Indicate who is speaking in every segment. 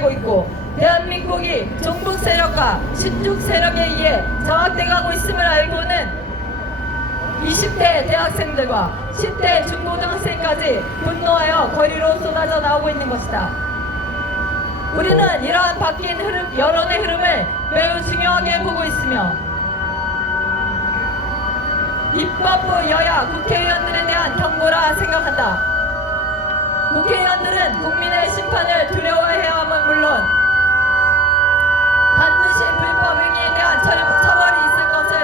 Speaker 1: 알고 있고 대한민국이 종북 세력과 신죽 세력에 의해 장악돼가고 있음을 알고는 20대 대학생들과 10대 중고등학생까지 분노하여 거리로 쏟아져 나오고 있는 것이다. 우리는 이러한 바뀐 흐름, 여론의 흐름을 매우 중요하게 보고 있으며 입법부 여야 국회의원들에 대한 경고라 생각한다. 국회의원들은 국민의 심판을 두려워해야 함은 물론 반드시 불법 행위에 대한 처벌이 있을 것을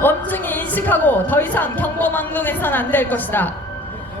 Speaker 1: 엄중히 엄중히 인식하고 더 이상 경고망동해서는 안 될 것이다.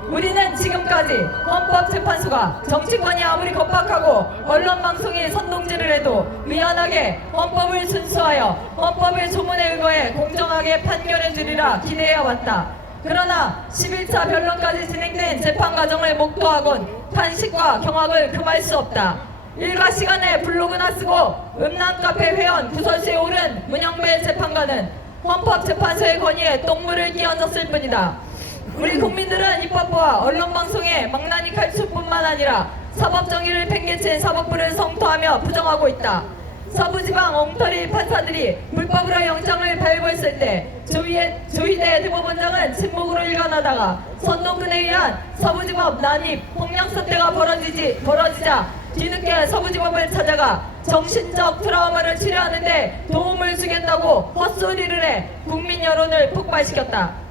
Speaker 1: 우리는 지금까지 헌법재판소가 정치권이 아무리 겁박하고 언론방송이 선동질을 해도 미안하게 헌법을 순수하여 헌법의 조문에 의거해 공정하게 판결해 주리라 기대해 왔다. 그러나 11차 변론까지 진행된 재판 과정을 목도하곤 탄식과 경악을 금할 수 없다. 일과 시간에 블로그나 쓰고 음란 카페 회원 구설수에 오른 문영배 재판관은 헌법재판소의 건의에 똥물을 끼얹었을 뿐이다. 우리 국민들은 입법부와 언론방송에 망나니 칼춤뿐만 아니라 사법정의를 팽개친 사법부를 성토하며 부정하고 있다. 서부지방 엉터리 판사들이 불법으로 영장을 발부했을 때 조희대, 조희대 대법원장은 침묵으로 일관하다가 선동군에 의한 서부지법 난입 폭력 사태가 벌어지지, 벌어지자 뒤늦게 서부지법을 찾아가 정신적 트라우마를 치료하는데 도움을 주겠다고 헛소리를 해 국민 여론을 폭발시켰다.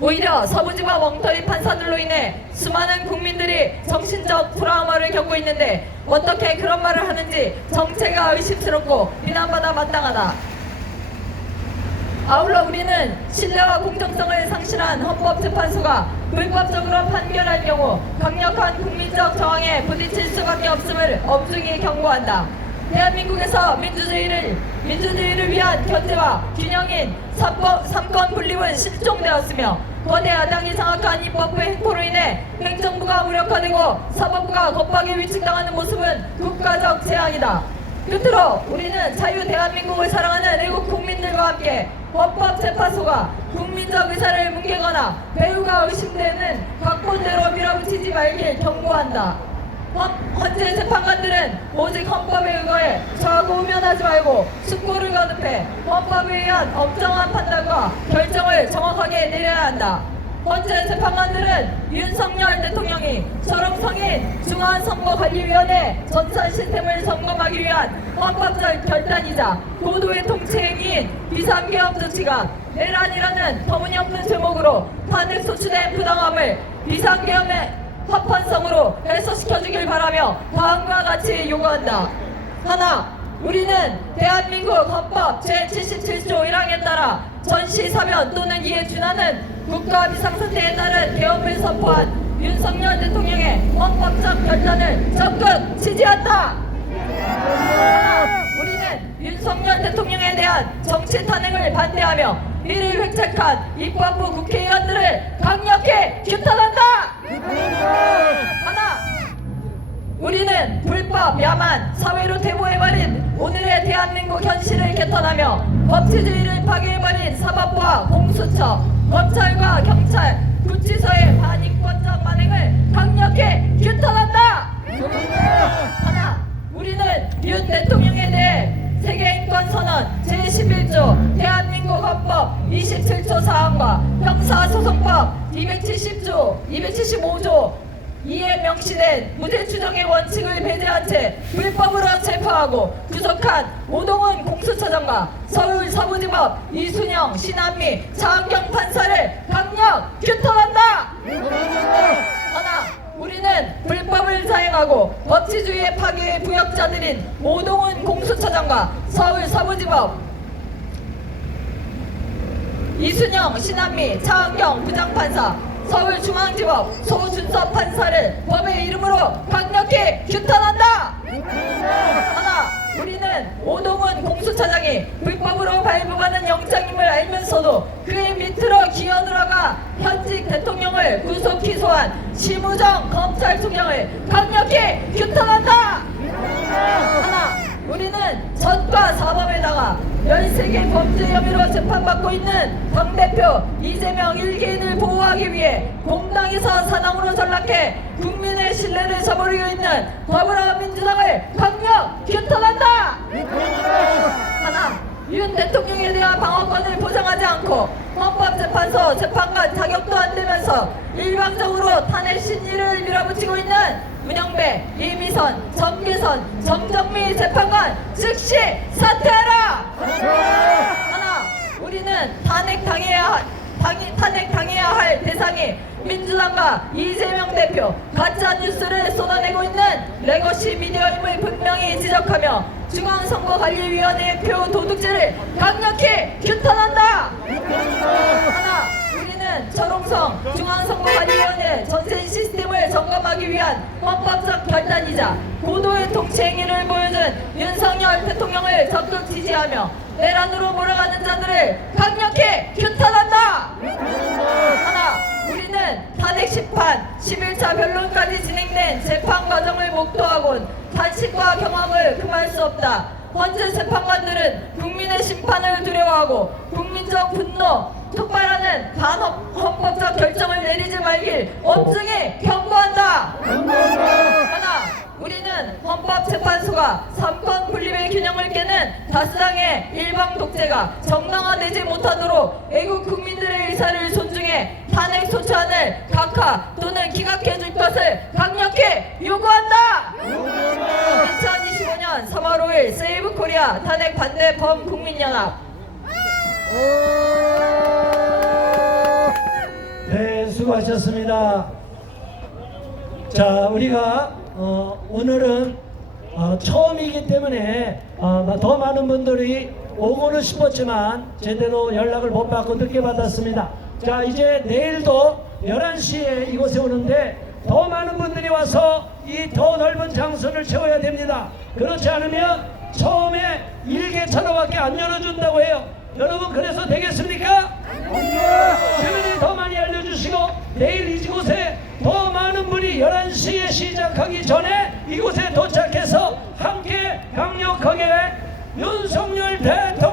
Speaker 1: 오히려 서부지법 엉터리 판사들로 인해 수많은 국민들이 정신적 트라우마를 겪고 있는데 어떻게 그런 말을 하는지 정체가 의심스럽고 비난받아 마땅하다. 아울러 우리는 신뢰와 공정성을 상실한 헌법재판소가 불법적으로 판결할 경우 강력한 국민적 저항에 부딪힐 수밖에 없음을 엄중히 경고한다. 대한민국에서 민주주의를 민주주의를 위한 견제와 균형인 삼권, 삼권 분립은 실종되었으며 거대 야당이 장악한 입법부 횡포로 인해 행정부가 무력화되고 사법부가 겁박에 위축당하는 모습은 국가적 재앙이다. 끝으로 우리는 자유 대한민국을 사랑하는 애국 국민들과 함께 헌법재판소가 국민적 의사를 뭉개거나 배후가 의심되는 각본대로 밀어붙이지 말길 경고한다. 헌- 헌재 재판관들은 오직 헌법에 의거해 저하고 우면하지 말고 숙고를 거듭해 헌법에 의한 엄정한 판단과 결정을 정확하게 내려야 한다. 헌재 재판관들은 윤석열 대통령이 철옹성인 중앙선거관리위원회 전산 시스템을 점검하기 위한 헌법적 결단이자 고도의 통치행위인 비상계엄 조치가 내란이라는 터무니없는 제목으로 탄핵 소추된 부당함을 비상계엄의 합헌성으로 해소시켜주길 바라며 다음과 같이 요구한다. 하나, 우리는 대한민국 헌법 제77조 1항에 따라 전시사변 또는 이에 준하는 국가 비상사태에 따른 개헌을 선포한 윤석열 대통령의 헌법적 결단을 적극 지지한다. 우리는 윤석열 대통령에 대한 정치 탄핵을 반대하며 이를 획책한 입법부 국회의원들을 강력히 규탄한다. 하나, 우리는 불법, 야만, 사회로 퇴보해버린 오늘의 대한민국 현실을 개탄하며 법치주의를 파괴해버린 사법부와 공수처, 검찰과 경찰, 구치소의 반인권적 만행을 강력히 규탄한다. 하나, 우리는 윤 대통령에 대해 세계인권선언 제11조 대한민국 헌법 27조 사항과 형사소송법 270조 275조 이에 명시된 무죄 추정의 원칙을 배제한 채 불법으로 체포하고 구속한 오동훈 공수처장과 서울 서부지법 이순영 신한미 차은경 판사를 강력 규탄한다. 하나, 우리는 불법을 자행하고 법치주의의 파괴의 부역자들인 오동훈 공수처장과 서울 서부지법 이순영 신한미 차은경 부장판사 서울중앙지법 소준섭 판사를 법의 이름으로 강력히 규탄한다. 하나, 우리는 오동훈 공수처장이 불법으로 발부받은 영장임을 알면서도 그의 밑으로 기어 들어가 현직 대통령을 구속 기소한 심우정 검찰 총장을 강력히 규탄한다. 하나, 우리는 전과 사법에다가 연세계 범죄 혐의로 재판받고 있는 당 대표 이재명 일개인을 보호하기 위해 공당에서 사당으로 전락해 국민의 신뢰를 저버리고 있는 더불어민주당을 강력 규탄한다! 하나, 윤 대통령에 대한 방어권을 보장하지 않고 헌법재판소 재판관 자격도 안 되면서 일방적으로 탄핵 신의를 밀어붙이고 있는 문영배, 이미선, 정계선, 정정미 재판관 즉시 사퇴하라! 하나, 우리는 탄핵 당해야 탄핵 당해야 할 대상이 민주당과 이재명 대표 가짜 뉴스를 쏟아내고 있는 레거시 미디어임을 분명히 지적하며 중앙선거관리위원회 표 도둑질을 강력히 규탄한다. 하나, 우리는 철옹성 중앙선거관리위원회 전세 시스템을 점검하기 위한 헌법적 결단이자 고도의 통치 행위를 보여준 적극 지지하며 내란으로 몰아가는 자들을 강력히 규탄한다. 하나, 우리는 탄핵 심판 11차 변론까지 진행된 재판 과정을 목도하곤 단식과 경악을 금할 수 없다. 헌재 재판관들은 국민의 심판을 두려워하고 국민적 분노, 촉발하는 반헌법적 결정을 내리지 말길 엄중히 경고한다. 하나, 우리는 헌법재판소가 삼권 분립의 균형을 깨 는 다수당의 일방 독재가 정당화되지 못하도록 애국 국민들의 의사를 존중해 탄핵 소추안을 각하 또는 기각해 줄 것을 강력히 요구한다. 2025년 3월 5일 세이브 코리아 탄핵 반대 범국민연합
Speaker 2: 네, 수고하셨습니다. 자, 우리가 어, 오늘은 어, 처음이기 때문에 어, 더 많은 분들이 오고는 싶었지만 제대로 연락을 못 받고 늦게 받았습니다. 자, 이제 내일도 11시에 이곳에 오는데 더 많은 분들이 와서 이 더 넓은 장소를 채워야 됩니다. 그렇지 않으면 처음에 일개 차로밖에 안 열어준다고 해요. 여러분 그래서 되겠습니까? 주민이 더 많이 알려주시고 내일 이곳에 더 많은 분이 11시에 시작하기 전에 이곳에 도 강력하게 윤석열 대통령